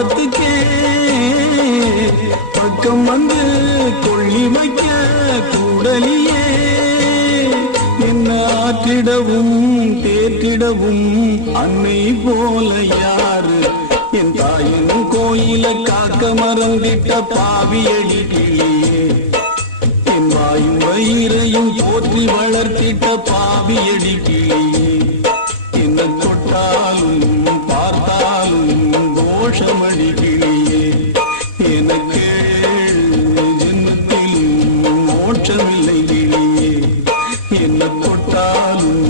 ஆபத்துக்கே பக்கம் வந்து கொள்ளி வைக்க கூடலியே என்ன ஆற்றிடவும் தேற்றிடவும் அன்னை போல யாரு என் தாயின் கோயில காக்க மறந்திட்ட பாவியடி கிளியே என் வாயும் வயிறையும் போற்றி வளர்த்திட்ட பாவியடி கிளியே என்ன தொட்டாலும் பார்த்தாலும் கோஷமடி கிளியே எனக்கு ஜென்மத்திலும் மோட்சமில்லை கிளியே என்ன தொட்டாலும்